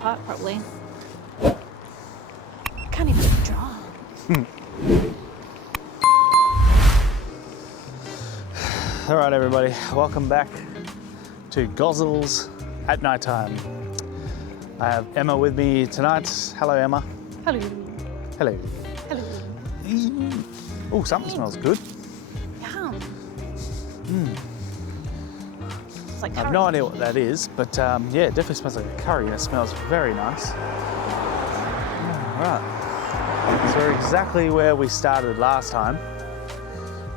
park properly. I can't even drive. All right, everybody, welcome back to Gosnells at night time. I have Emma with me tonight. Hello, Emma. Hello. Hello. Hello. Oh, something smells good. Yum. It's like I have no idea what that is, but yeah, it definitely smells like a curry and it smells very nice. All right, so we're exactly where we started last time,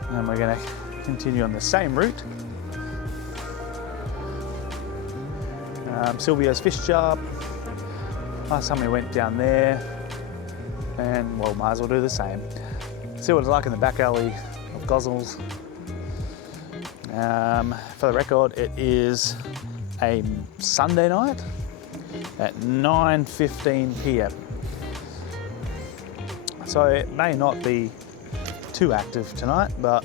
and we're gonna continue on the same route. Silvio's fish shop. Last time we went down there, and well, might as well do the same. See what it's like in the back alley of Gosnells. For the record, it is a Sunday night at 9:15 p.m. So it may not be too active tonight, but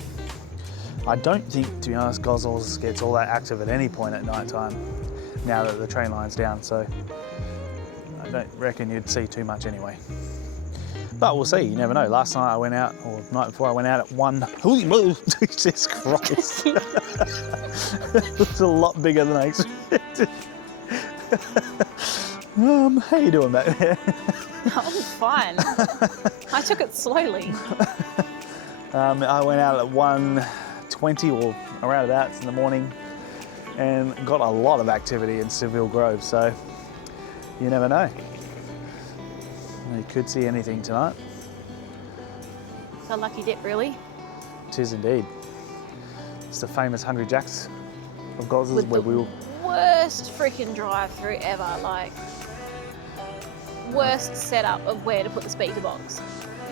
I don't think, to be honest, Gosnells gets all that active at any point at night time now that the train line's down, so I don't reckon you'd see too much anyway. But we'll see, you never know. Last night I went out, or the night before I went out at 1, Jesus Christ. It was a lot bigger than I expected. How you doing back there? I'm fine. I took it slowly. I went out at 1:20 or around about in the morning and got a lot of activity in Seville Grove, so you never know. You could see anything tonight. It's a lucky dip, really. It is indeed. It's the famous Hungry Jacks of Gosnells where we will... Worst freaking drive-through ever, like worst setup of where to put the speaker box.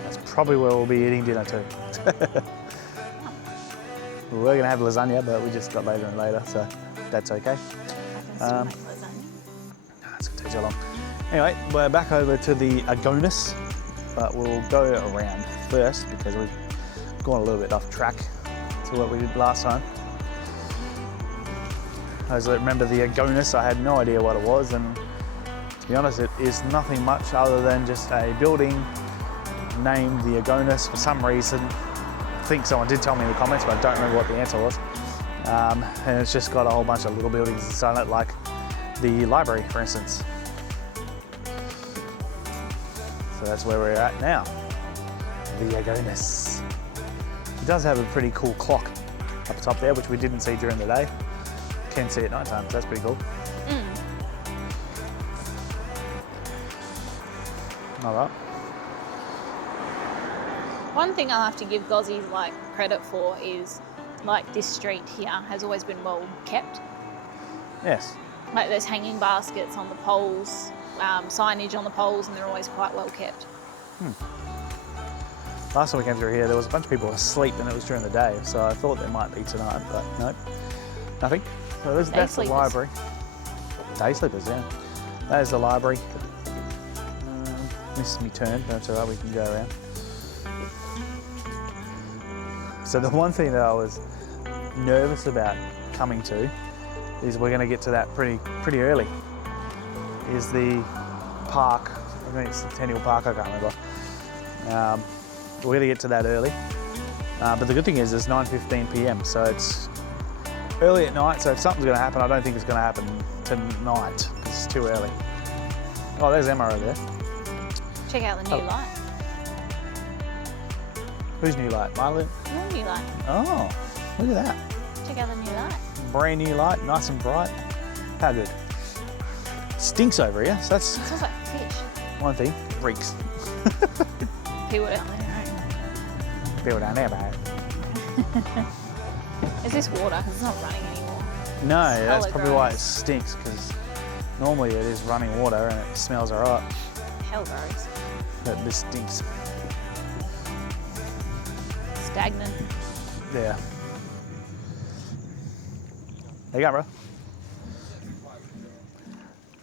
That's probably where we'll be eating dinner too. We were going to have lasagna, but we just got later and later, so that's okay. I can still make lasagna. It's going to take too long. Anyway, we're back over to the Agonis, but we'll go around first because we've gone a little bit off track to what we did last time. As I remember the Agonis, I had no idea what it was, and to be honest, it is nothing much other than just a building named the Agonis for some reason. I think someone did tell me in the comments, but I don't remember what the answer was. And it's just got a whole bunch of little buildings inside it, like the library, for instance. So that's where we're at now, the Agonis. It does have a pretty cool clock up top there, which we didn't see during the day. You can see at night time, so that's pretty cool. All right. One thing I'll have to give Gozzies like credit for is like this street here has always been well kept. Yes. Like there's hanging baskets on the poles, signage on the poles, and they're always quite well kept. Last time we came through here, there was a bunch of people asleep and it was during the day, so I thought there might be tonight, but nope, nothing. So that's the library. Day sleepers, yeah. That is the library. Missed me turn, but that's all right, we can go around. So the one thing that I was nervous about coming to is we're going to get to that pretty early. Is the park, I think it's Centennial Park, I can't remember. We're going to get to that early. But the good thing is it's 9:15 p.m, so it's early at night, so if something's going to happen, I don't think it's going to happen tonight, because it's too early. Oh, there's Emma over there. Check out the new light. Whose new light? Marlon? Your new light. Oh, look at that. Check out the new light. Brand new light, nice and bright. How good. Stinks over here, so that's It smells like fish. one thing. Reeks. People down there, right? People down there, mate. Is this water? Because it's not running anymore. No, that's Hella probably why it gross. stinks, because normally it is running water and it smells alright, Hell gross. but this stinks. Stagnant. Yeah. There you go, bro.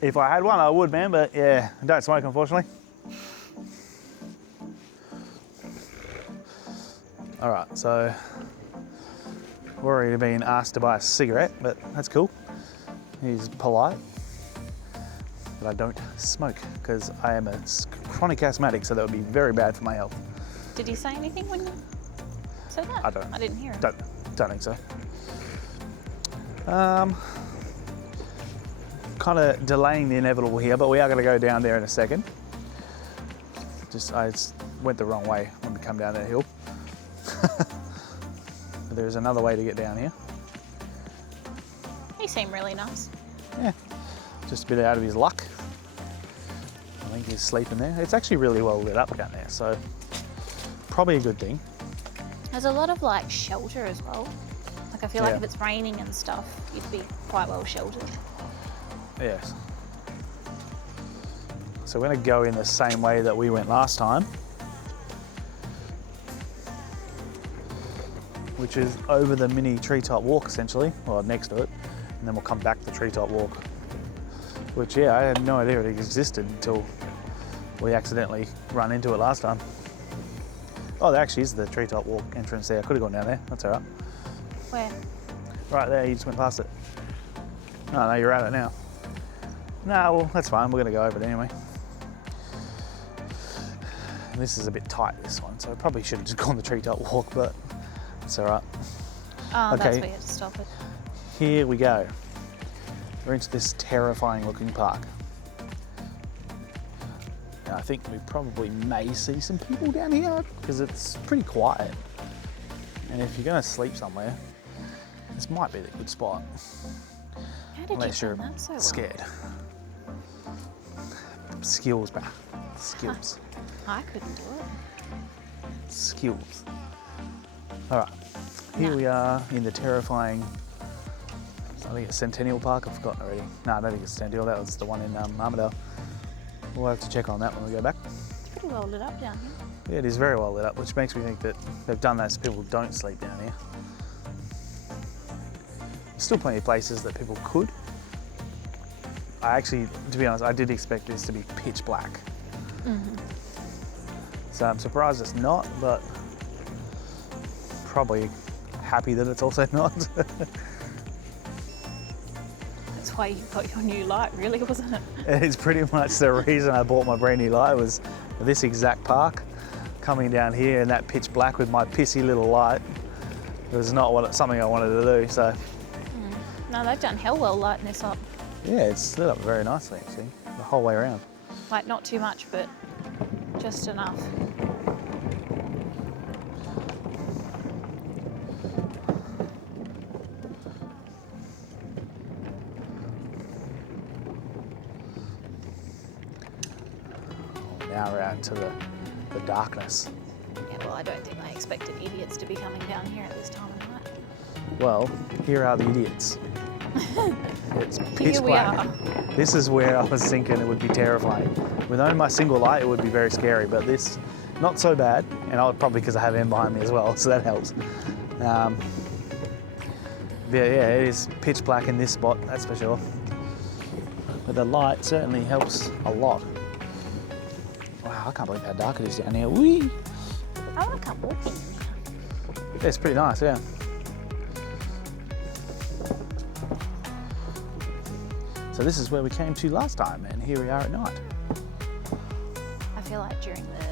If I had one, I would, man, but yeah, I don't smoke, unfortunately. All right, so we've already been asked to buy a cigarette, but that's cool. He's polite. but I don't smoke because I am a chronic asthmatic, so that would be very bad for my health. Did he say anything when you said that? I don't. I didn't hear him. Don't think so. Kind of delaying the inevitable here, but we are going to go down there in a second. I went the wrong way when we come down that hill. There's another way to get down here. He seemed really nice. Yeah, just a bit out of his luck. I think he's sleeping there. It's actually really well lit up down there, so probably a good thing. There's a lot of like shelter as well. Like I feel like if it's raining and stuff, you'd be quite well sheltered. Yes. So we're going to go in the same way that we went last time, which is over the mini Treetop walk essentially, or next to it, and then we'll come back to the Treetop walk, which I had no idea it existed until we accidentally run into it last time. Oh, there actually is the Treetop walk entrance there. I could have gone down there, that's all right. Where? Right there, you just went past it. No, you're at it now. No, well, that's fine, we're going to go over it anyway. And this is a bit tight, this one, so I probably should have just gone the Treetop walk, but it's all right. Oh, that's where you had to stop it. Here we go. We're into this terrifying looking park. Now, I think we probably may see some people down here because it's pretty quiet. And if you're going to sleep somewhere, this might be the good spot. How did Unless you you're find that so well? scared. Skills, bruh. Skills. I couldn't do it. Skills. All right, here we are in the terrifying, I think it's Centennial Park, I've forgotten already. No, I don't think it's Centennial, that was the one in Armadale. We'll have to check on that when we go back. It's pretty well lit up down here. Yeah, it is very well lit up, which makes me think that they've done that so people don't sleep down here. There's still plenty of places that people could. I actually, to be honest, I did expect this to be pitch black. Mm-hmm. So I'm surprised it's not, but probably happy that it's also not. That's why you got your new light, really, wasn't it? It's pretty much the reason I bought my brand new light, was this exact park. Coming down here in that pitch black with my pissy little light. It was not something I wanted to do, so. No, they've done hell well lighting this up. Yeah, it's lit up very nicely actually, the whole way around. Like not too much, but just enough. Now we're out into the darkness. Yeah, well, I don't think they expected idiots to be coming down here at this time of night. Well, here are the idiots. It's pitch Here we black. are. This is where I was thinking it would be terrifying. With only my single light, it would be very scary, but this, not so bad. And probably because I have M behind me as well, so that helps. But yeah, it is pitch black in this spot, that's for sure. But the light certainly helps a lot. Wow, I can't believe how dark it is down here. Whee! I want to come walking in here. Yeah, it's pretty nice, yeah. So this is where we came to last time, and here we are at night. I feel like during the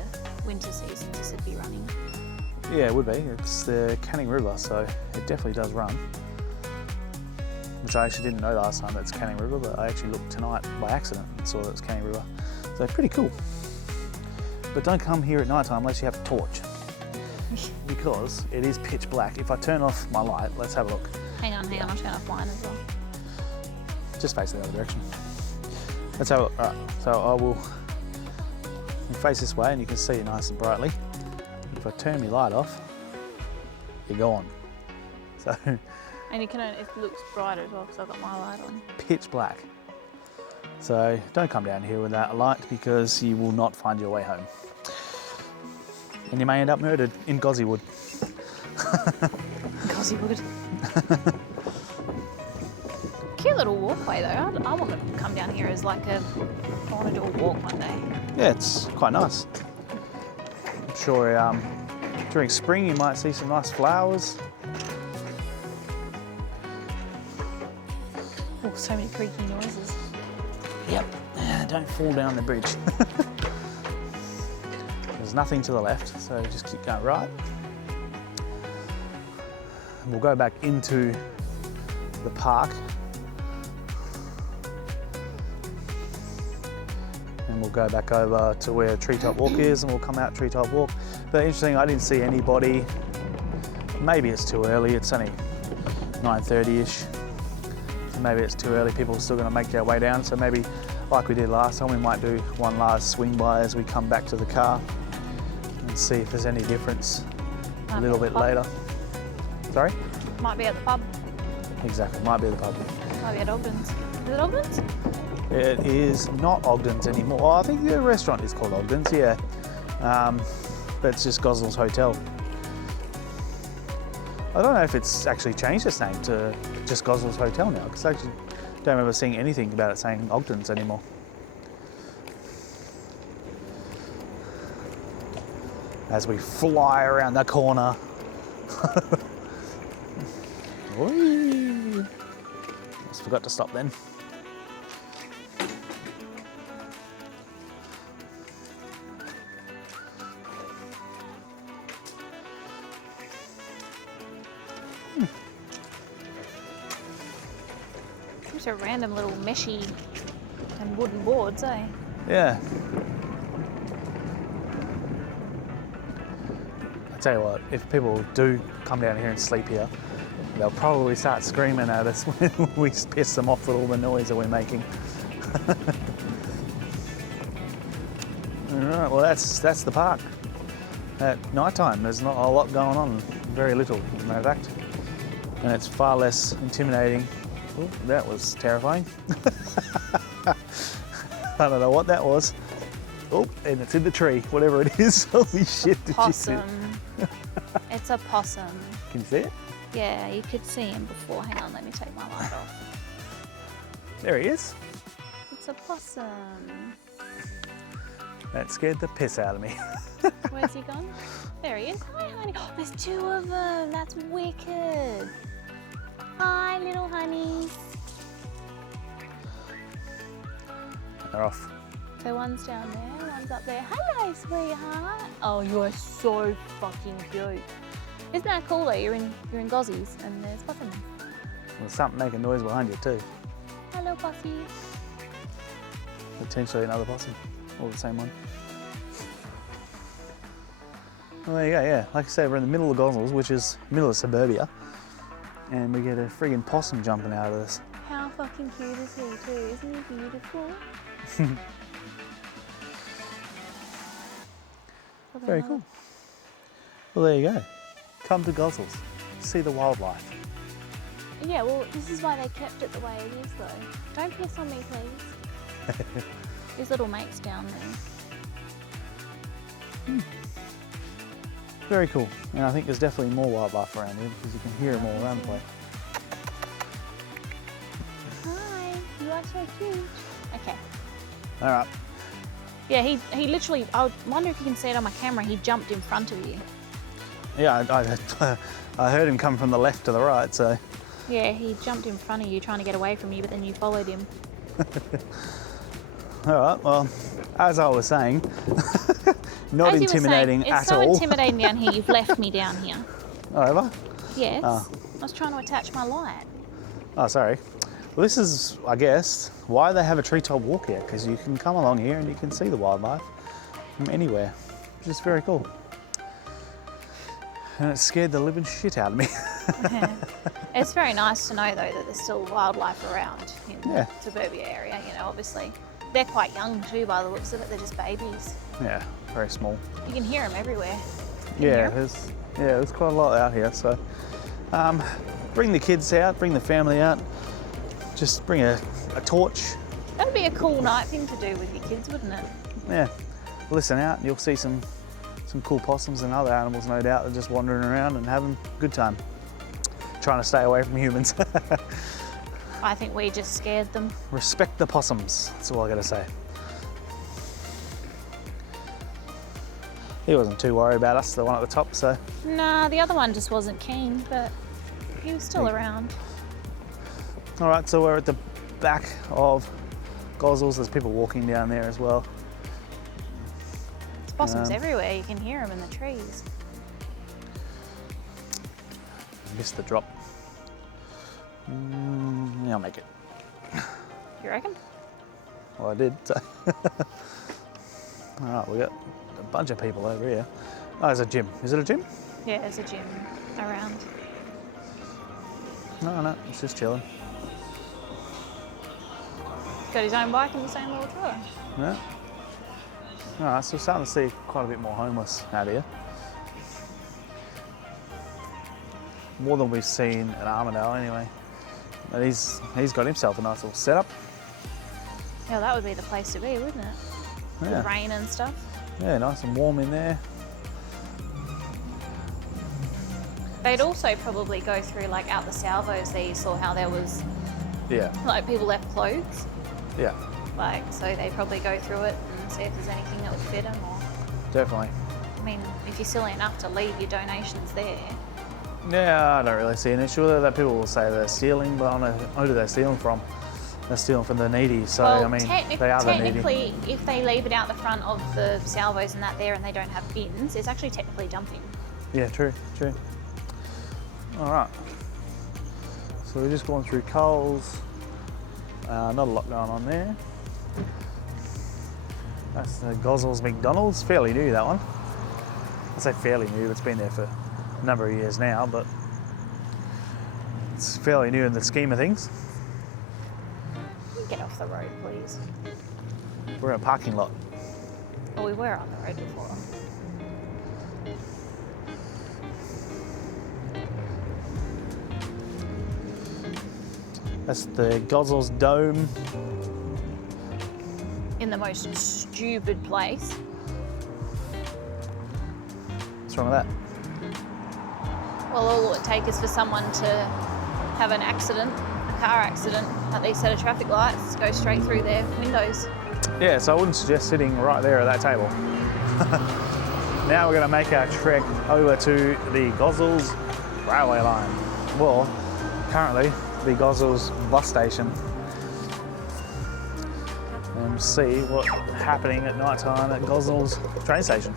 winter season this would be running. Yeah, it would be. It's the Canning River, so it definitely does run. Which I actually didn't know last time that it's Canning River, but I actually looked tonight by accident and saw that it's Canning River. So pretty cool. But don't come here at night time unless you have a torch, because it is pitch black. If I turn off my light, let's have a look. Hang on, I'll turn off mine as well. Just face the other direction. Let's have a look. All right, so I will face this way and you can see it nice and brightly. If I turn my light off, you're gone. So And you can only, it looks bright as well because I've got my light on. pitch black. So don't come down here without a light because you will not find your way home. And you may end up murdered in Gosnells. Gosnells. Cute little walkway though. I want to come down here as like a, I want to do a walk one day. Yeah, it's quite nice. I'm sure during spring you might see some nice flowers. Oh, so many creaky noises. Yep, and don't fall down the bridge. There's nothing to the left, so just keep going right. We'll go back into the park. And we'll go back over to where Treetop Walk is, and we'll come out Treetop Walk. But interesting, I didn't see anybody. Maybe it's too early, it's only 9:30ish. So maybe it's too early, people are still gonna make their way down. So maybe, like we did last time, we might do one last swing by as we come back to the car and see if there's any difference a little bit later. Sorry? Might be at the pub. Exactly, might be at the pub. Might be at Ogden's. Is it Ogden's? It is not Ogden's anymore. Oh, I think the restaurant is called Ogden's, yeah. But it's just Gosnells Hotel. I don't know if it's actually changed its name to just Gosnells Hotel now, because I actually don't remember seeing anything about it saying Ogden's anymore. As we fly around the corner. Whee! Just forgot to stop then. These are random little meshy and wooden boards, eh? Yeah. I tell you what, if people do come down here and sleep here, they'll probably start screaming at us when we piss them off with all the noise that we're making. All right, well that's the park. At night time, there's not a lot going on, very little, as a matter of fact. And it's far less intimidating. Oh, that was terrifying. I don't know what that was. Oh, and it's in the tree, whatever it is. Holy shit, did you see it? Possum. It's a possum. Can you see it? Yeah, you could see him before. Hang on, let me take my light off. There he is. It's a possum. That scared the piss out of me. Where's he gone? There he is. Hi, honey. Oh, there's two of them. That's wicked. Hi, little honeys. They're off. So one's down there, one's up there. Hello, sweetheart. Oh, you are so fucking cute. Isn't that cool though? You're in Gozzies and there's possum. There's something making noise behind you too. Hello, possy. Potentially another possum. Or the same one. Well, there you go, yeah. Like I said, we're in the middle of Gosnells, which is middle of suburbia. And we get a friggin' possum jumping out of us. How fucking cute is he too? Isn't he beautiful? Very cool. Well, there you go. Come to Gosnells. See the wildlife. Yeah, well, this is why they kept it the way it is though. Don't piss on me, please. His little mate's down there. Very cool. And I think there's definitely more wildlife around here because you can hear them all around the place. Hi, you are so cute. Okay. All right. Yeah, he literally, I wonder if you can see it on my camera, he jumped in front of you. Yeah, I heard him come from the left to the right, so. Yeah, he jumped in front of you trying to get away from you, but then you followed him. All right, well, as I was saying, not intimidating it's at so all. intimidating down here, you've left me down here. Oh, have I? Yes, Oh. I was trying to attach my light. Oh, sorry. Well, this is, I guess, why they have a treetop walk here, because you can come along here and you can see the wildlife from anywhere, which is very cool. And it scared the living shit out of me. It's very nice to know though that there's still wildlife around in Yeah. the suburbia area, you know, obviously. They're quite young too by the looks of it, they're just babies. Yeah, very small. You can hear them everywhere. Yeah, there's quite a lot out here, so bring the kids out, bring the family out, just bring a torch. That would be a cool night thing to do with your kids, wouldn't it? Yeah, listen out and you'll see some cool possums and other animals, no doubt, that are just wandering around and having a good time. Trying to stay away from humans. I think we just scared them. Respect the possums, that's all I gotta say. He wasn't too worried about us, the one at the top, so. Nah, the other one just wasn't keen, but he was still around. All right, so we're at the back of Gosnells, there's people walking down there as well. There's possums everywhere, you can hear them in the trees. Missed the drop. Yeah, I'll make it. You reckon? Well, I did, so. All right, we got a bunch of people over here. Oh, there's a gym. Is it a gym? Yeah, there's a gym around. No, it's just chilling. Got his own bike and the same little tour. Yeah. All right, so we're starting to see quite a bit more homeless out here. More than we've seen at Armidale, anyway. But he's got himself a nice little setup. Yeah, that would be the place to be, wouldn't it? Yeah. With rain and stuff. Yeah, nice and warm in there. They'd also probably go through, like, out the salvos there, you saw how there was, Yeah, like, people left clothes. yeah, Like, so they probably go through it and see if there's anything that would fit them. Or, definitely. I mean, if you're silly enough to leave your donations there. Yeah, I don't really see an issue with it. That people will say they're stealing, but I don't know who they're stealing from. They're stealing from the needy, so Well, I mean, they are the needy. technically, if they leave it out the front of the salvos and that there and they don't have bins, it's actually technically dumping. Yeah, true. All right. So we're just going through Coles. Not a lot going on there. That's the Gosnells McDonald's. Fairly new, that one. I say fairly new, it's been there for a number of years now, but it's fairly new in the scheme of things. Get off the road, please. We're in a parking lot. Well, we were on the road before. That's the Gosnells Dome. In the most stupid place. What's wrong with that? Well, all it would take is for someone to have an accident, a car accident, at these set of traffic lights, go straight through their windows. Yeah, so I wouldn't suggest sitting right there at that table. Now we're going to make our trek over to the Gosnells railway line. Well, currently the Gosnells bus station. And see what's happening at night time at Gosnells train station.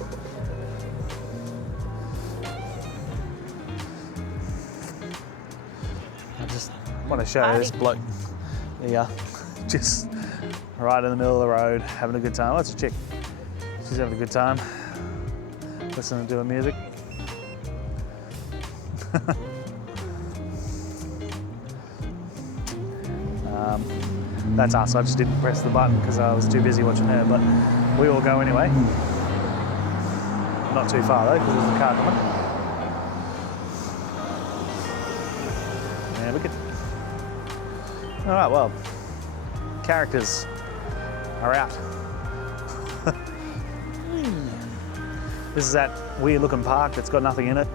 I just want to show you this bloke. Yeah, just right in the middle of the road, having a good time. Oh, that's a chick. She's having a good time. Listening to her music. That's us. I just didn't press the button because I was too busy watching her, but we all go anyway. Not too far though, because there's a car coming. Yeah, wicked. All right, well, characters are out. This is that weird looking park that's got nothing in it.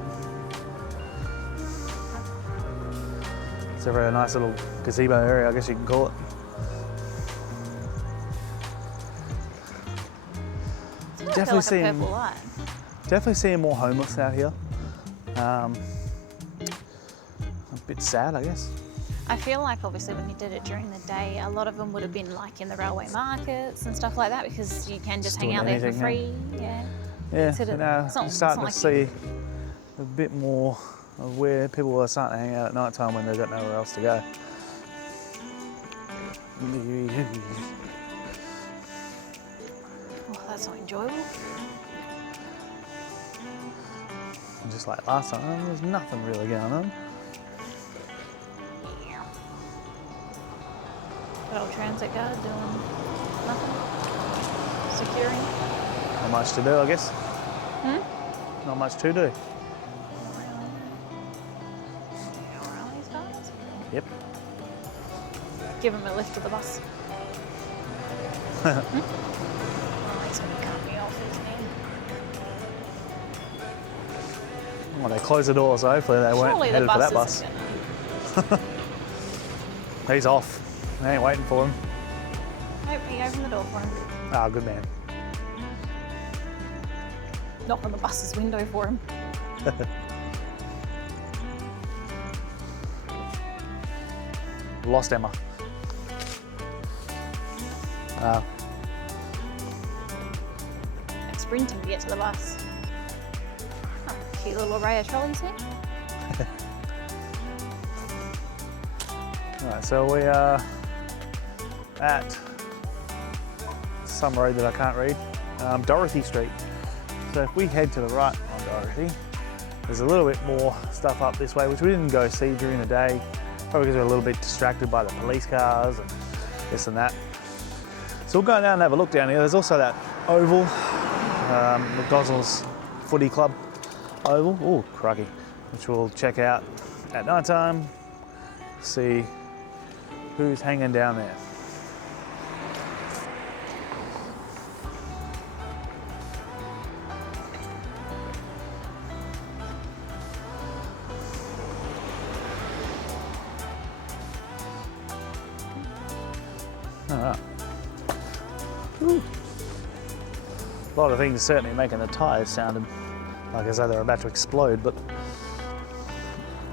It's a very nice little gazebo area, I guess you can call it. Definitely seeing more homeless out here. A bit sad, I guess. I feel like obviously when you did it during the day, a lot of them would have been like in the railway markets and stuff like that because you can just hang out there for free. Yeah, now I'm starting to see a bit more of where people are starting to hang out at night time when they've got nowhere else to go. Oh, that's not enjoyable. Just like last time, there's nothing really going on. Good old transit guard doing nothing. Securing. Not much to do, I guess. Not much to do. Yep. Give him a lift to the bus. Oh, he's going to cut me off, isn't he? Well, they closed the door, so hopefully they weren't headed for that bus. He's off. They ain't waiting for him. Nope, he opened the door for him. Ah, good man. Knock on the bus's window for him. Lost Emma. Uh, Like sprinting to get to the bus. Oh, cute little array of trolleys here. Alright, so we are at some road that I can't read, Dorothy Street. So if we head to the right on Dorothy, there's a little bit more stuff up this way, which we didn't go see during the day, probably because we were a little bit distracted by the police cars and this and that. So we'll go down and have a look down here. There's also that oval, the Gosnells footy club oval, oh crikey, which we'll check out at night time, see who's hanging down there. All right. Ooh. A lot of things certainly making the tyres sounding like as though they're about to explode, but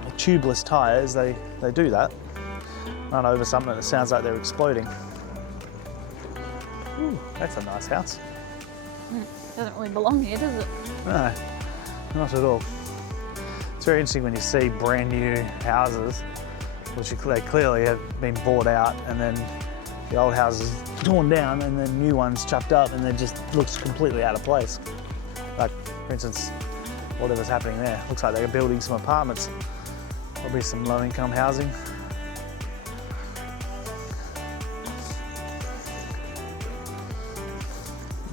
the tubeless tyres, they do that. Run over something that sounds like they're exploding. Ooh, that's a nice house. Doesn't really belong here, does it? No, not at all. It's very interesting when you see brand new houses, which they clearly have been bought out, and then the old houses torn down and then new ones chucked up, and it just looks completely out of place. Like, for instance, whatever's happening there. Looks like they're building some apartments. Probably some low-income housing.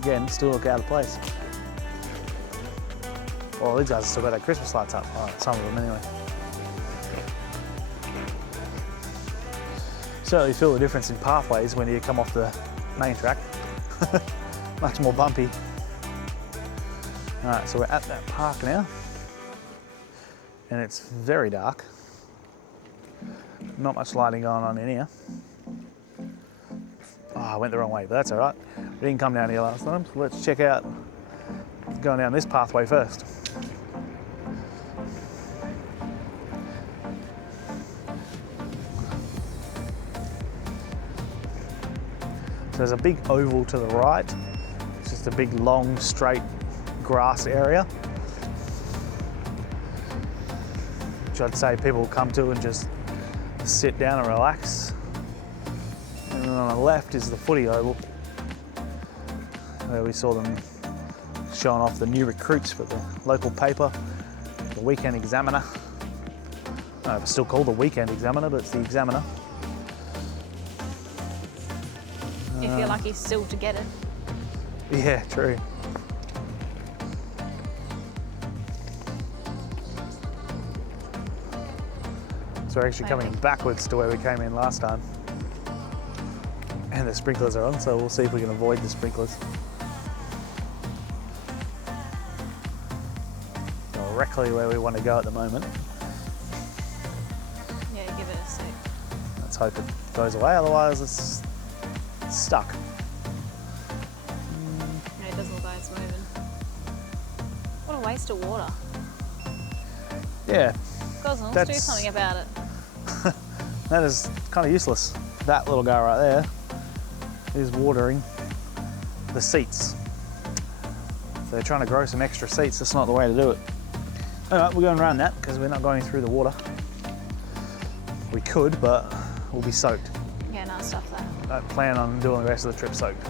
Again, still look out of place. Well, these guys have still got their Christmas lights up. Oh, some of them anyway. Certainly feel the difference in pathways when you come off the main track. Much more bumpy. All right, so we're at that park now, and it's very dark. Not much lighting going on in here. Oh, I went the wrong way, but that's all right. We didn't come down here last time, so let's check out going down this pathway first. So there's a big oval to the right. It's just a big, long, straight grass area, which I'd say people come to and just sit down and relax. And then on the left is the footy oval, where we saw them showing off the new recruits for the local paper, the Weekend Examiner. I don't know if it's still called the Weekend Examiner, but it's the Examiner. If you're lucky still to get it. Yeah, true. So we're actually coming backwards to where we came in last time. And the sprinklers are on, so we'll see if we can avoid the sprinklers. Directly where we want to go at the moment. Yeah, give it a sec. Let's hope it goes away, otherwise it's stuck. Yeah, it doesn't look like it's moving. What a waste of water. Yeah. Gosnells, do something about it. That is kind of useless. That little guy right there is watering the seats. If they're trying to grow some extra seats, that's not the way to do it. All right, we're going around that because we're not going through the water. We could, but we'll be soaked. Yeah, no, stuff that. Don't plan on doing the rest of the trip soaked.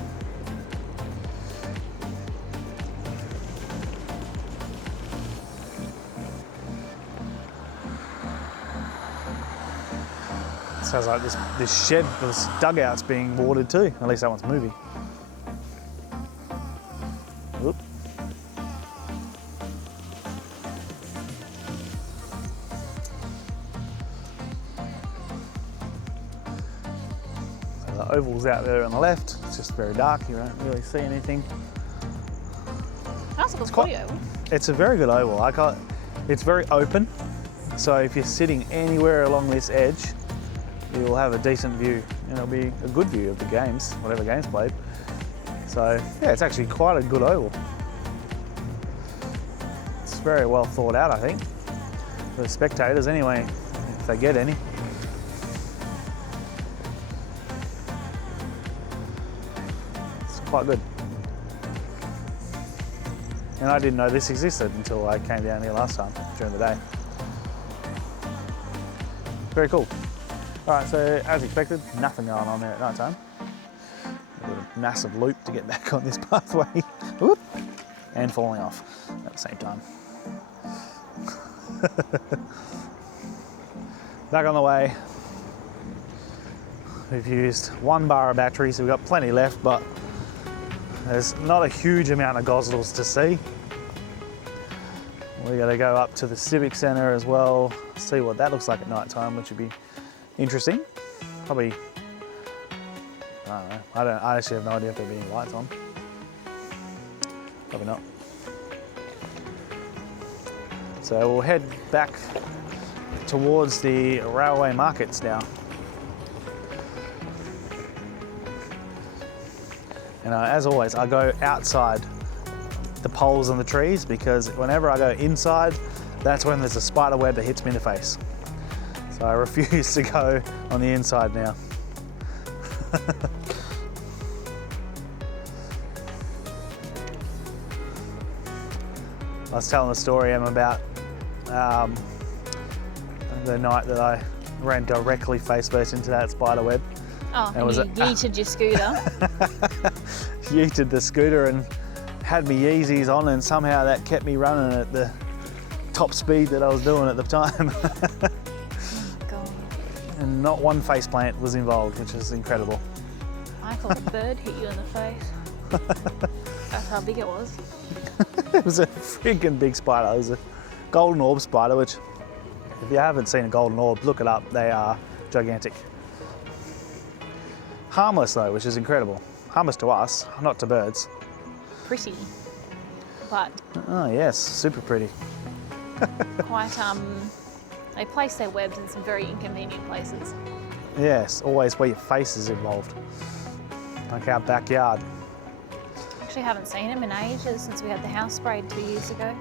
Sounds like this shed, this dugout's being watered too. At least that one's moving. Oop. So the oval's out there on the left. It's just very dark. You don't really see anything. That's a good footy oval. It's a very good oval. It's very open. So if you're sitting anywhere along this edge, you'll have a decent view, and it'll be a good view of the games, whatever game's played. So yeah, it's actually quite a good oval. It's very well thought out, I think, for the spectators anyway, if they get any. quite good. And I didn't know this existed until I came down here last time during the day. Very cool. All right, so as expected, nothing going on there at night time. A massive loop to get back on this pathway. Whoop, and falling off at the same time. Back on the way. We've used 1 bar of battery, so we've got plenty left, but there's not a huge amount of Gosnells to see. We got to go up to the Civic Centre as well, see what that looks like at night time, which would be interesting. Probably, I don't know, I actually have no idea if there'll be any lights on. Probably not. So we'll head back towards the railway markets now. And as always, I go outside the poles and the trees because whenever I go inside, that's when there's a spider web that hits me in the face. So I refuse to go on the inside now. I was telling the story about the night that I ran directly face first into that spider web. Oh, and you yeeted your scooter. Yeeted the scooter and had me Yeezys on, and somehow that kept me running at the top speed that I was doing at the time. Oh, God. And not one faceplant was involved, which is incredible. I thought a bird hit you in the face. That's how big it was. It was a freaking big spider. It was a golden orb spider, which, if you haven't seen a golden orb, look it up. They are gigantic. Harmless though, which is incredible. Harmless to us, not to birds. Pretty, but oh yes, super pretty. quite they place their webs in some very inconvenient places. Yes, always where your face is involved, like our backyard. Actually haven't seen them in ages since we had the house sprayed 2 years ago.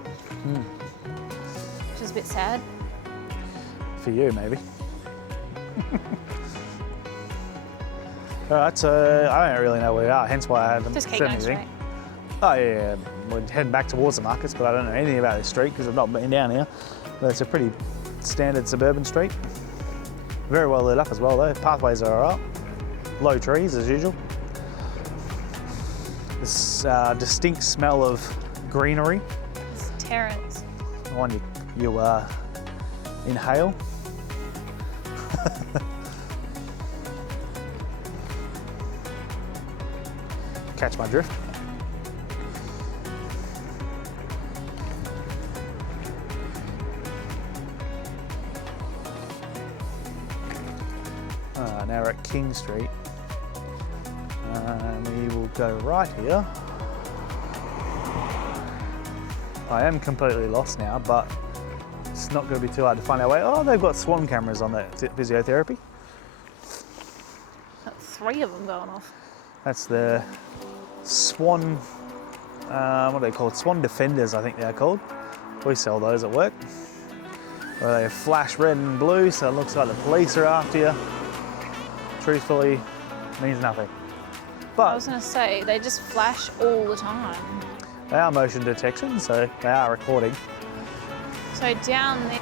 Which is a bit sad. For you, maybe. Alright, so I don't really know where we are, hence why I haven't Just keep said going anything. straight. Oh yeah, we're heading back towards the markets, but I don't know anything about this street because I've not been down here. But it's a pretty standard suburban street. Very well lit up as well though. Pathways are alright. Low trees as usual. This distinct smell of greenery. It's Terrence. The one you inhale. Catch my drift. Now we're at King Street. We will go right here. I am completely lost now, but it's not going to be too hard to find our way. Oh, they've got swan cameras on the physiotherapy. Got 3 of them going off. That's the Swan, what do they call it? Swan Defenders, I think they're called. We sell those at work. Where they flash red and blue, so it looks like the police are after you. Truthfully, means nothing. I But was going to say, they just flash all the time. they are motion detection, so they are recording. So down there...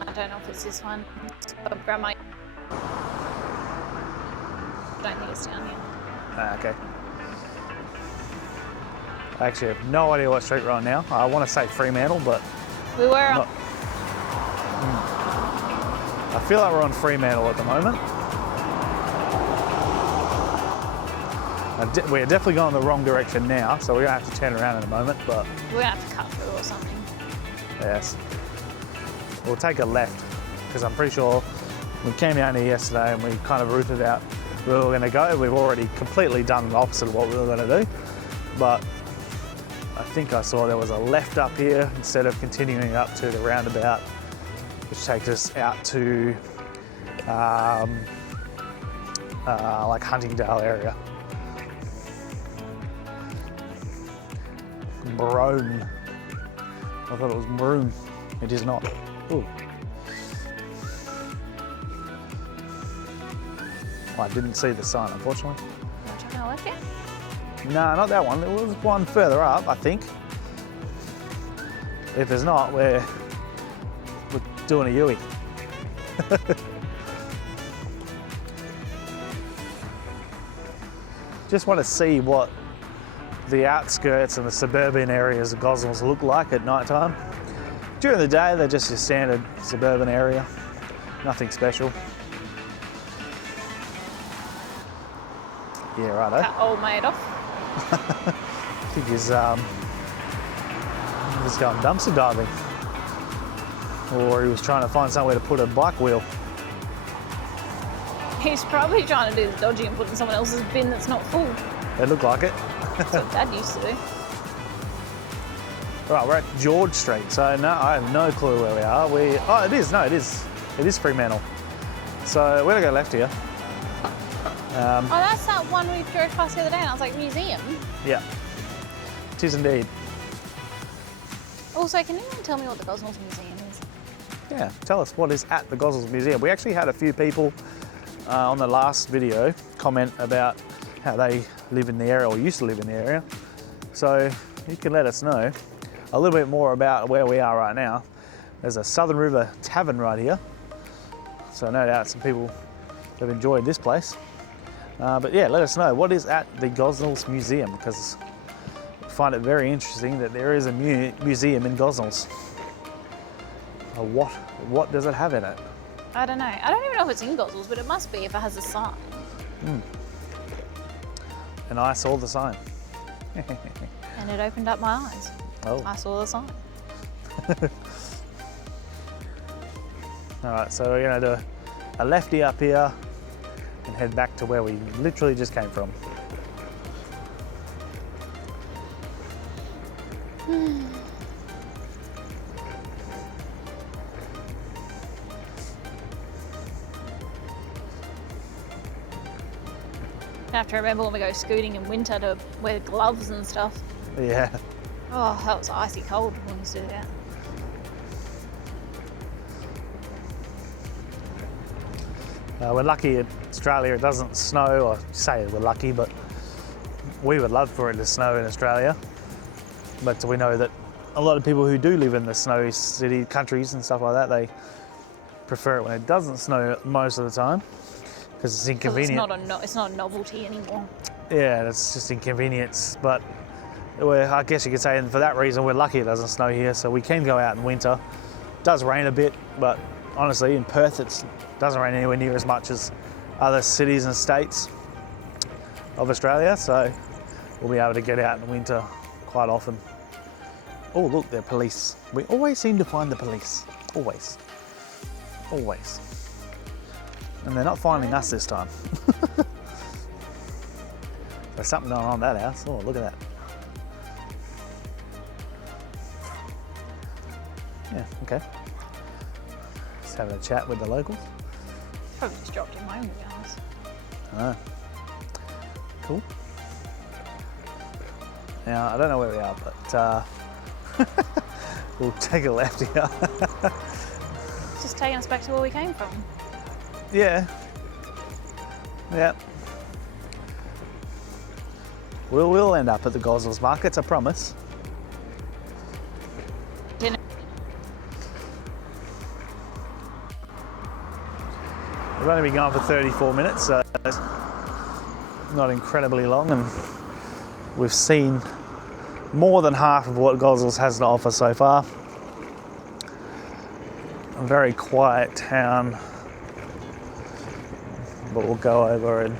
I don't know if it's this one. Grandma... I don't think it's down here. Okay. I actually have no idea what street we're on now. I want to say Fremantle, but We were on... I feel like we're on Fremantle at the moment. We're definitely going the wrong direction now, so we're going to have to turn around in a moment, but... We're going to have to cut through or something. Yes. We'll take a left, because I'm pretty sure we came down here yesterday and we kind of routed out where we were going to go. We've already completely done the opposite of what we were going to do, but I think I saw there was a left up here instead of continuing up to the roundabout, which takes us out to like Huntingdale area. Broome. I thought it was Broome. It is not. Ooh. I didn't see the sign, unfortunately. Want to check on the left here? No, not that one. There was one further up, I think. If there's not, we're doing a Yui. Just want to see what the outskirts and the suburban areas of Gosnells look like at night time. During the day, they're just your standard suburban area. Nothing special. Yeah, righto. Cut old mate off. I think he's going dumpster diving. Or he was trying to find somewhere to put a bike wheel. He's probably trying to do the dodgy and put in someone else's bin that's not full. It looked like it. That's what Dad used to do. Right, we're at George Street, so no, I have no clue where we are. Oh, it is. No, it is. It is Fremantle. So we're gonna go left here. Oh, that's that one we drove past the other day, and I was like, museum. Yeah, it is indeed. Also, can anyone tell me what the Gosnells Museum is? Yeah, tell us what is at the Gosnells Museum. We actually had a few people on the last video comment about how they live in the area or used to live in the area. So you can let us know a little bit more about where we are right now. There's a Southern River Tavern right here. So no doubt some people have enjoyed this place. But yeah, let us know what is at the Gosnells Museum, because I find it very interesting that there is a museum in Gosnells. What does it have in it? I don't know. I don't even know if it's in Gosnells, but it must be if it has a sign. And I saw the sign. And it opened up my eyes. Oh. I saw the sign. All right, so we're gonna do a lefty up here and head back to where we literally just came from. I have to remember when we go scooting in winter to wear gloves and stuff. Yeah. Oh, that was icy cold when we used to do that. We're lucky in Australia it doesn't snow, or say we're lucky, but we would love for it to snow in Australia. But we know that a lot of people who do live in the snowy city countries and stuff like that, they prefer it when it doesn't snow most of the time, because it's inconvenient. It's not a novelty anymore. Yeah, it's just inconvenience. But I guess you could say, and for that reason, we're lucky it doesn't snow here, so we can go out in winter. It does rain a bit, but honestly, in Perth, it doesn't rain anywhere near as much as other cities and states of Australia, so we'll be able to get out in winter quite often. Oh, look, they're police. We always seem to find the police. Always. Always. And they're not finding us this time. There's something going on in that house. Oh, look at that. Yeah, okay. Just having a chat with the locals. Probably just dropped him home, to be honest. Ah, cool. Now, I don't know where we are, but we'll take a left here. It's just taking us back to where we came from. Yeah. Yeah. We'll end up at the Gosnells markets, I promise. Dinner. We've only been going for 34 minutes, so it's not incredibly long, and we've seen more than half of what Gosnells has to offer so far. A very quiet town, but we'll go over and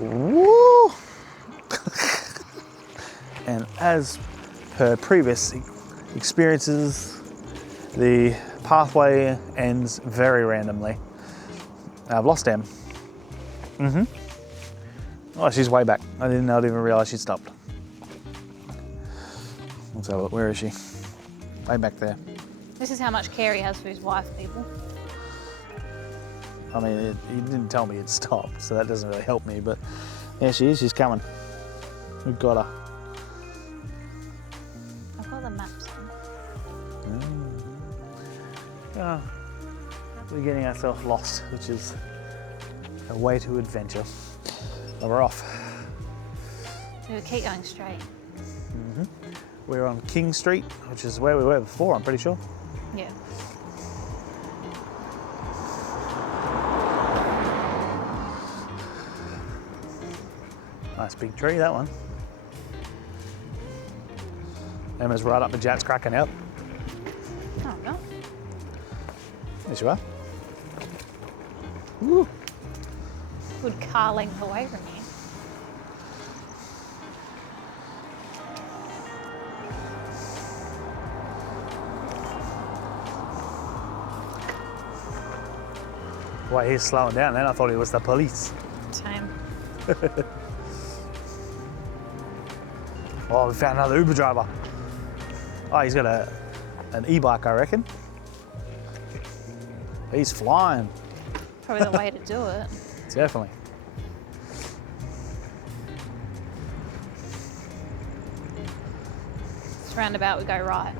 woo! And as per previous experiences, the pathway ends very randomly. I've lost Em. Oh, she's way back. I did not even realise she'd stopped. Let's have a look. Where is she? Way back there. This is how much care he has for his wife, people. I mean, he didn't tell me it stopped, so that doesn't really help me, but there she is. She's coming. We've got her. I've got the maps on. We're getting ourselves lost, which is away to adventure. And we're off. We'll keep going straight. We're on King Street, which is where we were before, I'm pretty sure. Yeah. Nice big tree, that one. Emma's right up the Jats cracking out. Oh, no. There you are. Woo. Good car length away from you. Why he's slowing down then? I thought he was the police. Same. Oh, we found another Uber driver. Oh, he's got an e-bike, I reckon. He's flying. Probably the way to do it. Definitely. This roundabout, we go right.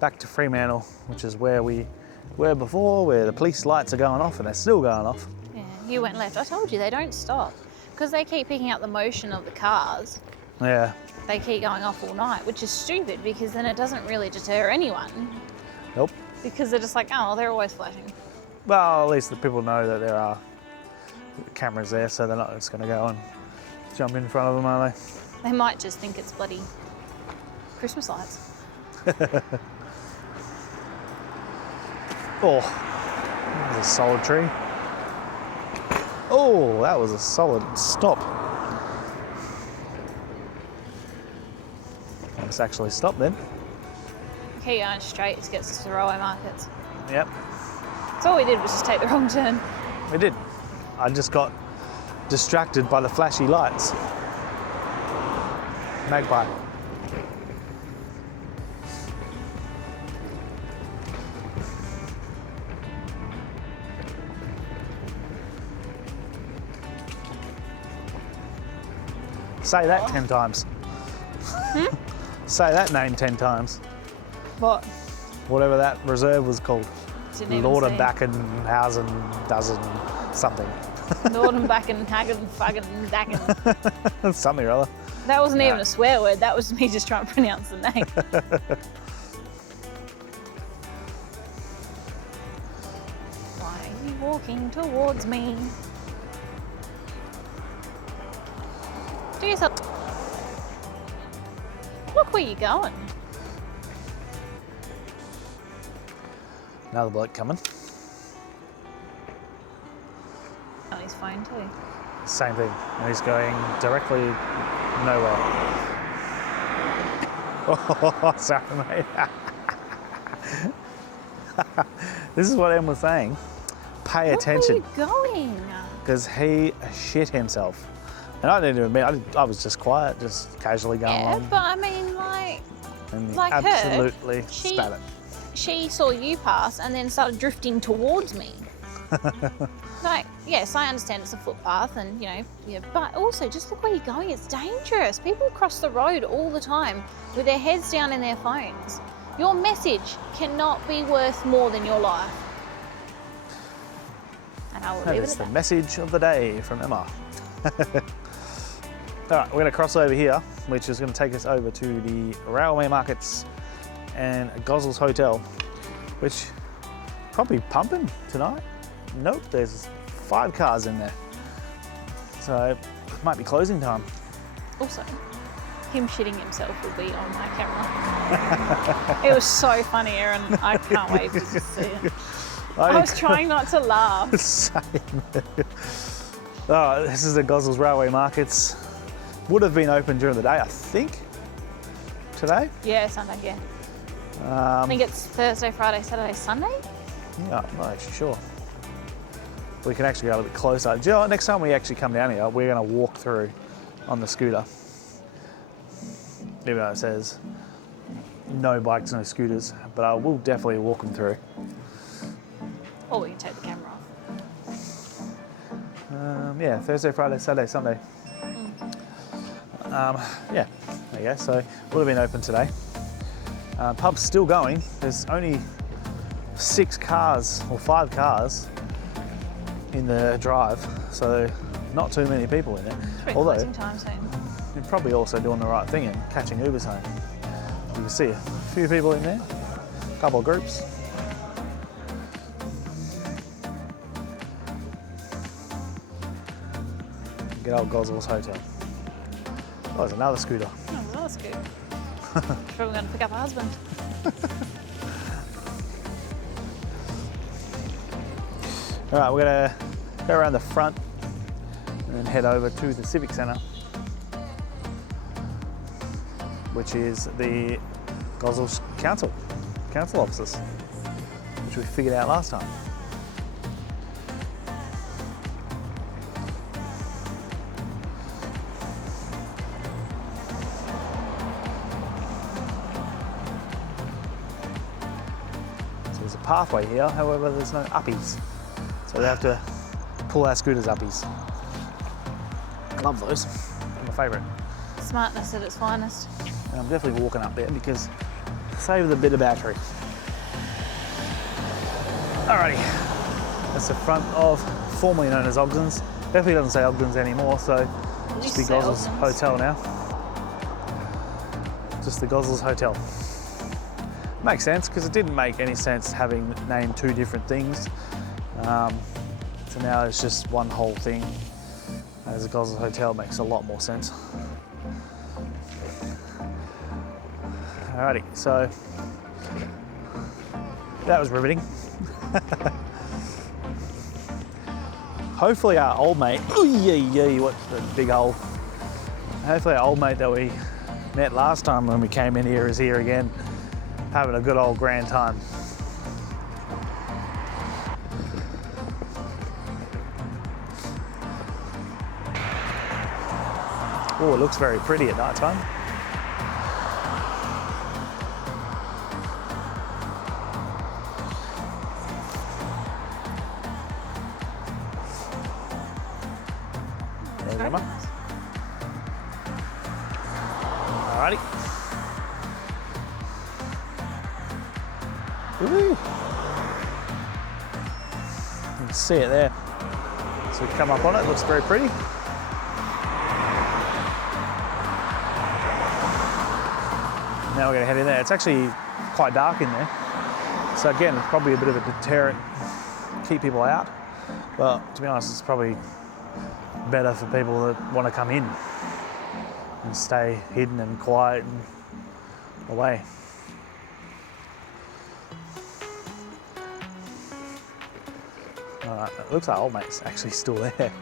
Back to Fremantle, which is where we were before, where the police lights are going off, and they're still going off. Yeah, you went left. I told you they don't stop because they keep picking up the motion of the cars. Yeah. They keep going off all night, which is stupid because then it doesn't really deter anyone. Nope. Because they're just like, oh, they're always flashing. Well, at least the people know that there are cameras there, so they're not just going to go and jump in front of them, are they? They might just think it's bloody Christmas lights. Oh, that was a solid tree. Oh, that was a solid stop. Let's actually stop then. Keep going straight to get to the railway markets. Yep, So all we did was just take the wrong turn. we did. I just got distracted by the flashy lights. Magpie. Say that 10 times. Say that name 10 times. What? Whatever that reserve was called. Didn't even Lord see. and Backenhausen dozen something. Nordenbacken, Hagen, Fuggen, Dacken. Something or other. That wasn't even a swear word, that was me just trying to pronounce the name. Why are you walking towards me? Do yourself. Look where you're going. Another bloke coming. On his phone too. Same thing. And he's going directly nowhere. Oh, sorry, mate. This is what Em was saying. Pay attention. Where are you going? Because he shit himself. And I didn't admit, I was just quiet, just casually going Yeah, along. but I mean, like, And he like her, absolutely she- spat it. she saw you pass and then started drifting towards me. Like, yes, I understand it's a footpath and, you know, yeah, but also just look where you're going. It's dangerous. People cross the road all the time with their heads down in their phones. Your message cannot be worth more than your life. And I will That leave it is at the that. message of the day from Emma. All right, we're going to cross over here, which is going to take us over to the railway markets and Gosnells Hotel, which probably pumping tonight. Nope, there's 5 cars in there. So it might be closing time. Also, him shitting himself will be on my camera. It was so funny, Aaron. I can't wait to see it. I was trying not to laugh. Same. Oh, this is the Gosnells Railway Markets. Would have been open during the day, I think, today. Yeah, Sunday, yeah. I think it's Thursday, Friday, Saturday, Sunday. Yeah, I'm not actually sure. We can actually go a little bit closer. Do you know what? Next time we actually come down here, we're going to walk through on the scooter. Even though it says no bikes, no scooters, but I will definitely walk them through. Or we can take the camera off. Yeah, Thursday, Friday, Saturday, Sunday. Yeah, there you go. So would have been open today. Pub's still going. There's only 6 cars or 5 cars in the drive, so not too many people in it. It's pretty Although closing time soon. you're probably also doing the right thing and catching Ubers home. You can see a few people in there, a couple of groups. Good old Gosnells Hotel. Oh, there's another scooter. Oh, well, that's good. Probably going to pick up a husband. All right, we're gonna go around the front and then head over to the Civic Centre, which is the Gosnells council offices, which we figured out last time. So there's a pathway here, however there's no uppies. So they have to pull our scooters uppies. I love those, they're my favourite. Smartness at its finest. And I'm definitely walking up there because save the bit of battery. Alrighty, that's the front of formerly known as Ogden's. Definitely doesn't say Ogden's anymore, so just the Gosnells Hotel now. Just the Gosnells Hotel. Makes sense because it didn't make any sense having named two different things. So now it's just one whole thing. As the Gosnells Hotel makes a lot more sense. Alrighty, so that was riveting. Hopefully our old mate, what's the big hole? Hopefully our old mate that we met last time when we came in here is here again, having a good old grand time. Oh, it looks very pretty at night time. There's Emma. Alrighty. Woo! You can see it there. So we come up on it, looks very pretty. Now we're going to head in there. It's actually quite dark in there. So again, it's probably a bit of a deterrent, keep people out. But to be honest, it's probably better for people that want to come in and stay hidden and quiet and away. Alright, it looks like old mate's actually still there.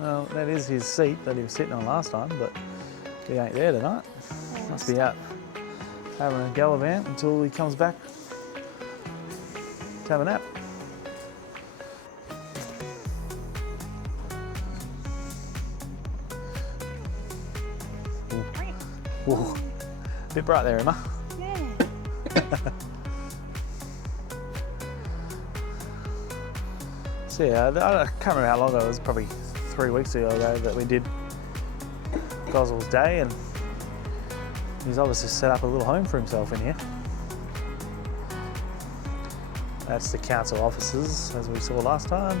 Well, that is his seat that he was sitting on last time, but he ain't there tonight. Must be out having a gallivant until he comes back to have a nap. Ooh. Bit bright there, Emma. Yeah. So yeah, I can't remember how long ago, it was probably 3 weeks ago that we did Gosnells Day, and he's obviously set up a little home for himself in here. That's the council offices, as we saw last time.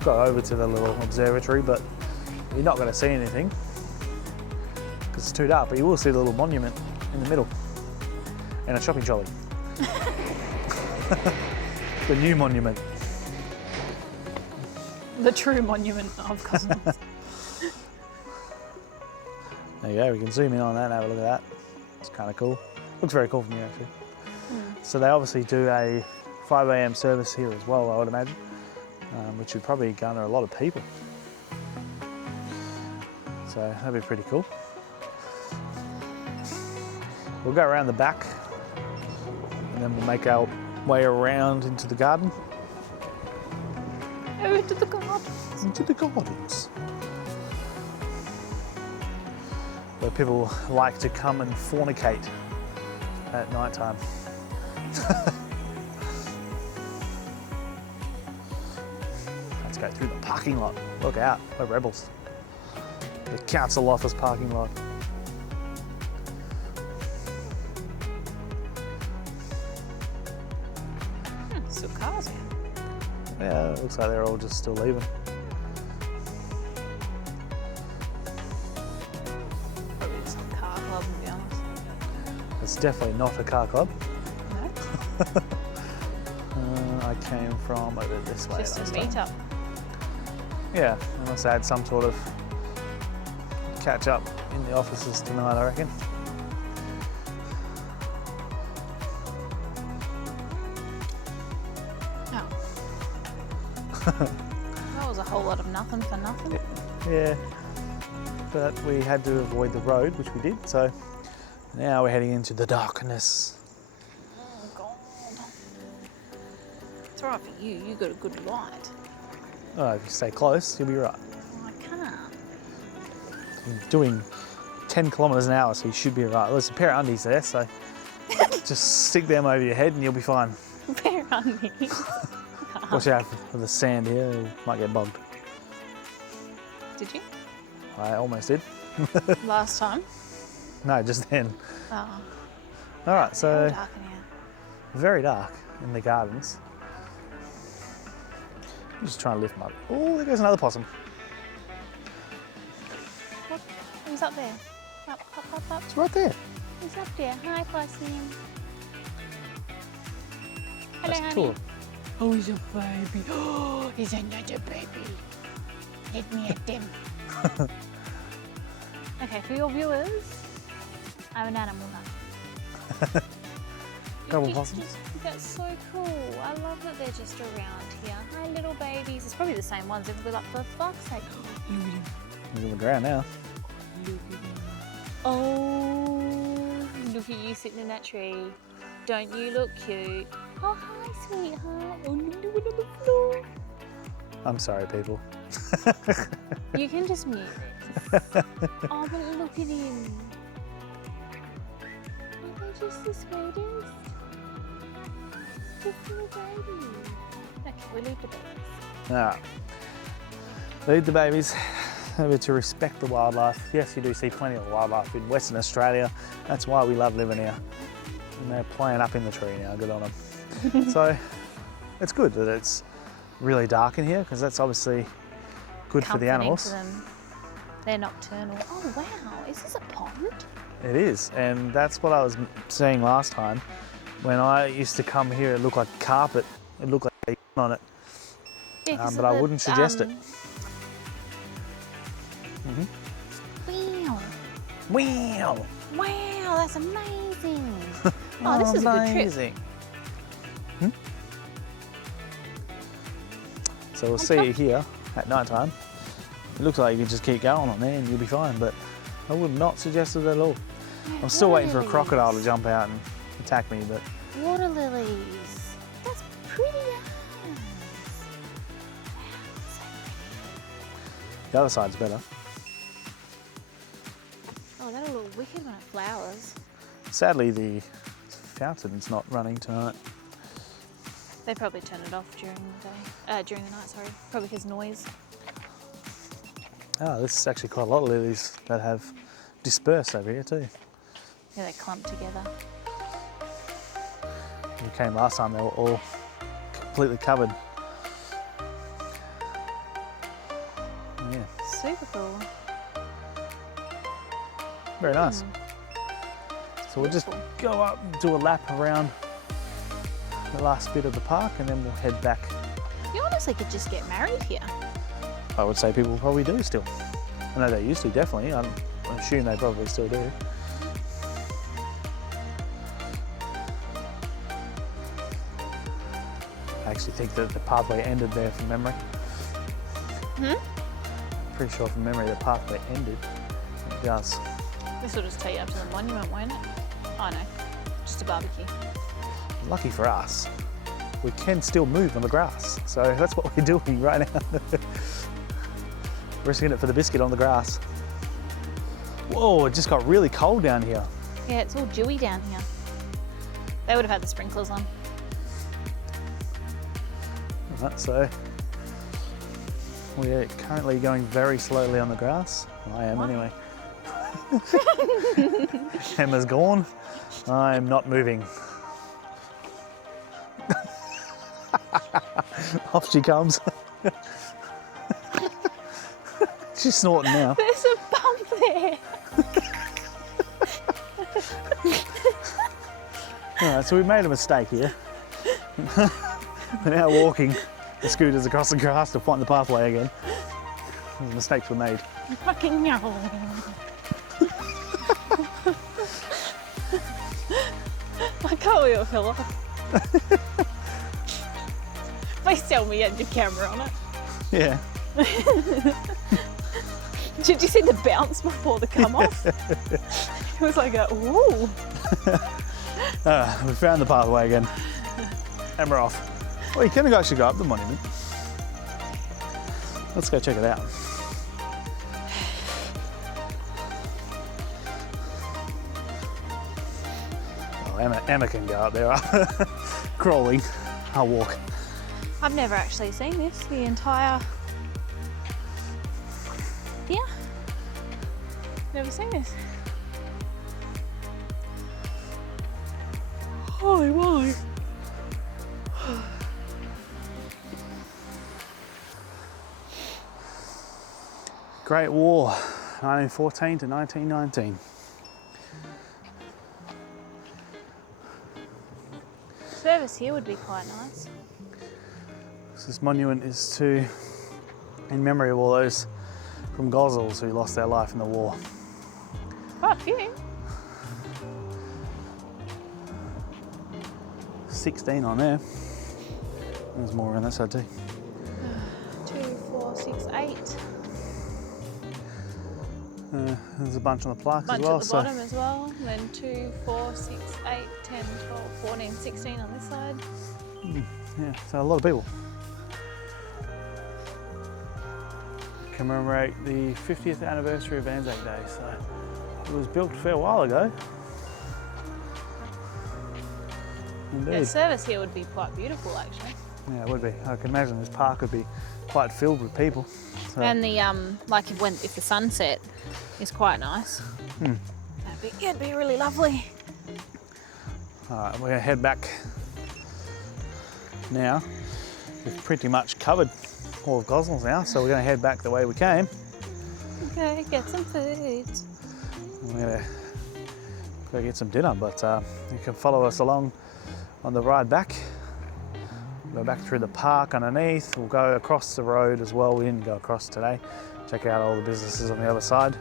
Got over to the little observatory, but you're not going to see anything because it's too dark, but you will see the little monument in the middle and a shopping trolley. The new monument. The true monument of Gosnells. There you go, we can zoom in on that and have a look at that. It's kind of cool. Looks very cool from here actually. So they obviously do a 5 AM service here as well, I would imagine, which would probably garner a lot of people. So that'd be pretty cool. We'll go around the back and then we'll make our way around into the garden. Oh, into the gardens. Into the gardens. Where people like to come and fornicate at night time. That's Let's go through the parking lot. Look out, we're rebels. The council office parking lot. Still cars here. Yeah, it looks like they're all just still leaving. Probably just a car club, to be honest. It's definitely not a car club. No? I came from over this way. Just a last time. meet-up. Yeah, I must add some sort of catch up in the offices tonight, I reckon. That was a whole lot of nothing for nothing. Yeah, but we had to avoid the road, which we did, so now we're heading into the darkness. Oh, God. It's all right for you. You got a good light. Oh, if you stay close, you'll be right. I can't. You're doing 10 kilometres an hour, so you should be right. There's a pair of undies there, so just stick them over your head and you'll be fine. Where are me? Watch out for the sand here, you might get bogged. Did you? I almost did. Last time? No, just then. Oh. All right, All so dark in here. very dark in the gardens. I'm just trying to lift them up. Oh, there goes another possum. What? Who's up there? Up, up, up, up. It's right there. Who's up there? Hi, Possum. Hello, That's honey. cool. Oh, he's a baby. Oh, he's another baby. Let me at them. Okay, for your viewers, I'm an animal now. Couple possums. That's so cool. I love that they're just around here. Hi, little babies. It's probably the same ones. They're like, for fuck's sake. Look at him. He's on the ground now. Look at him. Oh, look at you sitting in that tree. Don't you look cute? Oh, hi, sweetheart. Oh, no, no, on the floor. I'm sorry, people. You can just mute this. Oh, but look at him. Aren't they just the sweetest? Just little babies. Okay, we leave the babies. All right. Lead the babies. Remember to respect the wildlife. Yes, you do see plenty of wildlife in Western Australia. That's why we love living here. And they're playing up in the tree now, good on them. So it's good that it's really dark in here because that's obviously good for the Comforting animals. to them. They're nocturnal. Oh wow, is this a pond? It is, and that's what I was saying last time. When I used to come here, it looked like carpet. It looked like they on it, Yeah, 'cause but of I wouldn't suggest it. Wow. Wow! Wow, that's amazing. Oh, this is a good trip. Hmm? So we'll see you here at night time. It looks like you can just keep going on there and you'll be fine, but I would not suggest it at all. I'm still waiting for a crocodile to jump out and attack me, but Water lilies. That's pretty as. the other side's better. Oh, that'll look wicked when it flowers. Sadly, the fountain's not running tonight. They probably turn it off during the day. During the night, sorry. Probably because noise. Oh, this is actually quite a lot of lilies that have dispersed over here too. Yeah, they clump together. When we came last time, they were all completely covered. Yeah, Super cool. very nice. So we'll just Beautiful. go up and do a lap around the last bit of the park and then we'll head back. You honestly could just get married here. I would say people probably do still. I know they used to, definitely. I assume they probably still do. I actually think that the pathway ended there from memory. Pretty sure from memory the pathway ended. It does. This will just take you up to the monument, won't it? Oh no, just a barbecue. Lucky for us, we can still move on the grass. So that's what we're doing right now. Risking it for the biscuit on the grass. Whoa, it just got really cold down here. Yeah, it's all dewy down here. They would have had the sprinklers on. Right, so We are currently going very slowly on the grass. I am anyway. Emma's gone. I'm not moving. Off she comes. She's snorting now. There's a bump there. Alright, so we made a mistake here. We're now walking the scooters across the grass to find the pathway again. Mistakes were made. Fucking no. I can't wait for life. Please tell me you had your camera on it. Yeah. Did you see the bounce before the come off? It was like a ooh. We found the pathway again. And we're off. Well, you can actually go up the monument. Let's go check it out. Oh, Emma can go up there. Crawling. I'll walk. I've never actually seen this, the entire... Yeah. Never seen this. Holy moly. Great War, 1914 to 1919. Service here would be quite nice. This monument is to, in memory of all those from Gosnells who lost their life in the war. Quite a few. 16 on there. There's more around that side too. 2, 4, 6, 8. There's a bunch on the plaques Bunch as well. at the bottom as well. And then 2, 4, 6, 8, 10, 12, 14, 16 on this side. Yeah, so a lot of people. Commemorate the 50th anniversary of Anzac Day. So it was built a fair while ago. Indeed. Yeah, service here would be quite beautiful actually. Yeah, it would be. I can imagine this park would be quite filled with people. So. And the like if the sunset is quite nice. It'd be really lovely. All right, we're gonna head back now. We've pretty much covered all of Gosnells now, so we're gonna head back the way we came. Okay, get some food. We're gonna go get some dinner, but you can follow us along on the ride back. Go back through the park underneath. We'll go across the road as well. We didn't go across today. Check out all the businesses on the other side.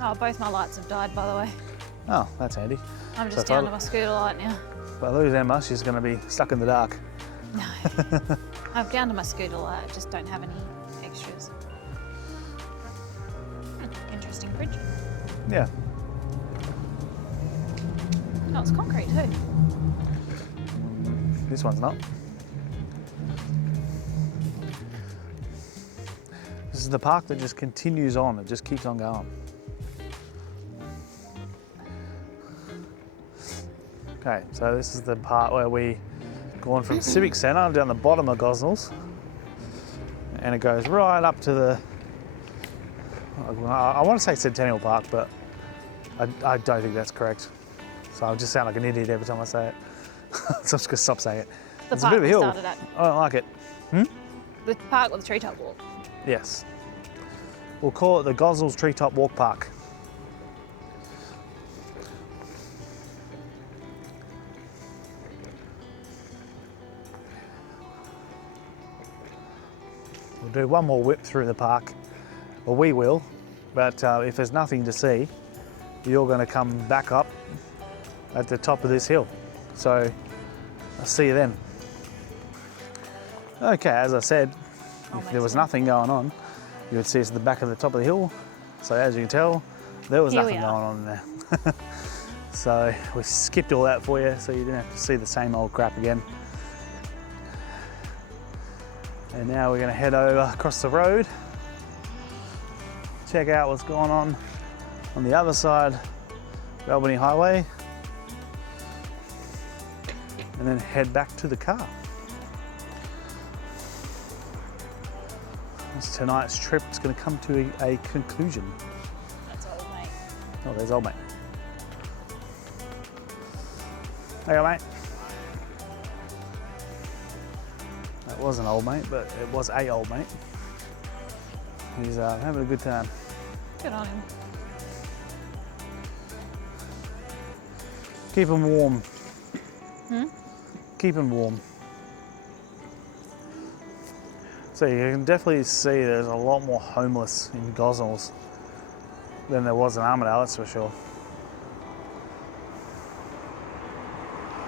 Oh, both my lights have died, by the way. Oh, that's handy. I'm just down to my scooter light now. If I lose Emma, she's going to be stuck in the dark. No, I'm down to my scooter light. I just don't have any extras. Interesting bridge. Yeah. Oh, it's concrete too. This one's not. This is the park that just continues on. It just keeps on going. Okay, so this is the part where we gone from Civic Centre down the bottom of Gosnells, and it goes right up to the, I want to say Centennial Park, but I don't think that's correct. So I'll just sound like an idiot every time I say it. So I'm just going to stop saying it. The It's a bit of a hill. started at. I don't like it. The park with the treetop walk. Yes. We'll call it the Gosnells Treetop Walk Park. We'll do one more whip through the park, or we will, but if there's nothing to see, you're going to come back up at the top of this hill. So I'll see you then. Okay, as I said, if there was nothing going on, you would see us at the back of the top of the hill. So as you can tell, there was nothing going on there. So we skipped all that for you, so you didn't have to see the same old crap again. And now we're going to head over across the road, check out what's going on the other side of Albany Highway, and then head back to the car. tonight's trip is going to come to a conclusion. That's old mate. Oh, there's old mate. There you go, mate. That was an old mate, but it was a old mate. He's having a good time. Good on him. Keep him warm. Hmm? Keep him warm. So you can definitely see there's a lot more homeless in Gosnells than there was in Armidale, that's for sure.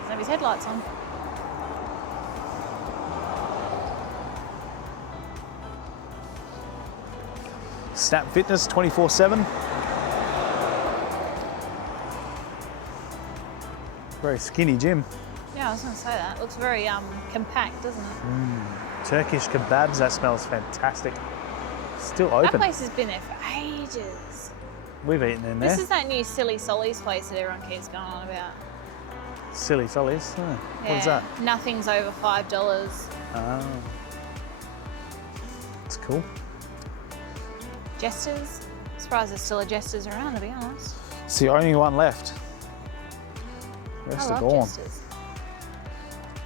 Doesn't have his headlights on. Snap Fitness 24/7. Very skinny gym. Yeah, I was going to say that. Looks very compact, doesn't it? Turkish kebabs, that smells fantastic. Still That open. place has been there for ages. We've eaten in there. This is that new Silly Solly's place that everyone keeps going on about. Silly Sollies. Oh, what is Yeah, that? Nothing's over $5. Oh. It's cool. Jesters. Surprised there's still a Jesters around, to be honest. It's the only one left. The I rest are love gone. Jesters.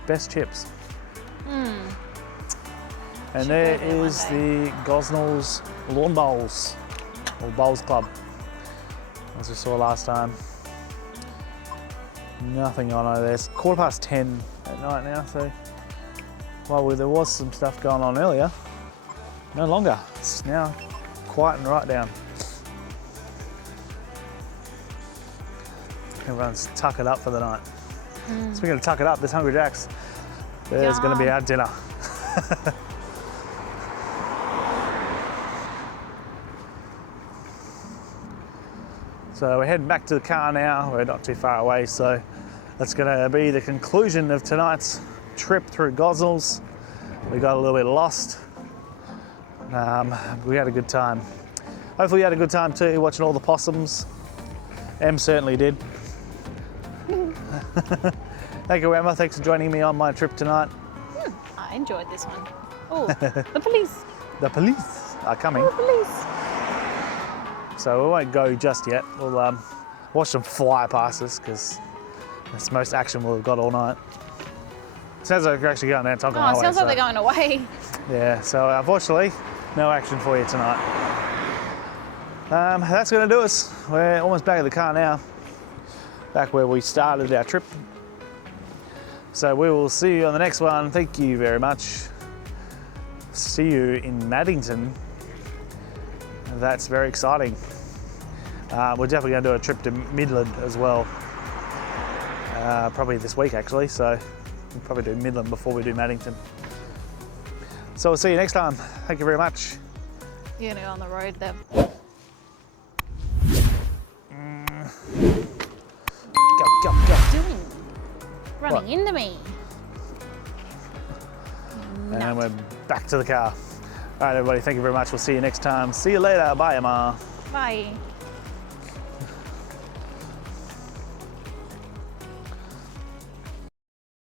Best chips. Hmm. And Should there go there one is day. the Gosnells Lawn Bowls, or Bowls Club, as we saw last time. Nothing on over there. It's 10:15 at night now, so while there was some stuff going on earlier, no longer. It's now quiet and right down. Everyone's tuckered up for the night. Speaking of tuck it up, there's Hungry Jack's. There's going to be Yum. our dinner. So we're heading back to the car now. We're not too far away, so that's going to be the conclusion of tonight's trip through Gosnells. We got a little bit lost. We had a good time. Hopefully you had a good time too, watching all the possums. Em certainly did. Thank you, Emma. Thanks for joining me on my trip tonight. I enjoyed this one. Oh, the police. The police are coming, The police. so we won't go just yet. We'll watch them fly past us because that's the most action we've got all night. Sounds like we're actually going down Tonkin Oh, it Highway. sounds like so- they're going away. Yeah, so unfortunately, no action for you tonight. That's going to do us. We're almost back at the car now, back where we started our trip. So we will see you on the next one. Thank you very much. See you in Maddington. That's very exciting. We're definitely going to do a trip to Midland as well. Probably this week actually, so we'll probably do Midland before we do Maddington. So we'll see you next time. Thank you very much. You're gonna go on the road there. Go, go, go. Doing? Running What? into me. And we're back to the car. All right, everybody, thank you very much. We'll see you next time. See you later. Bye, Emma. Bye.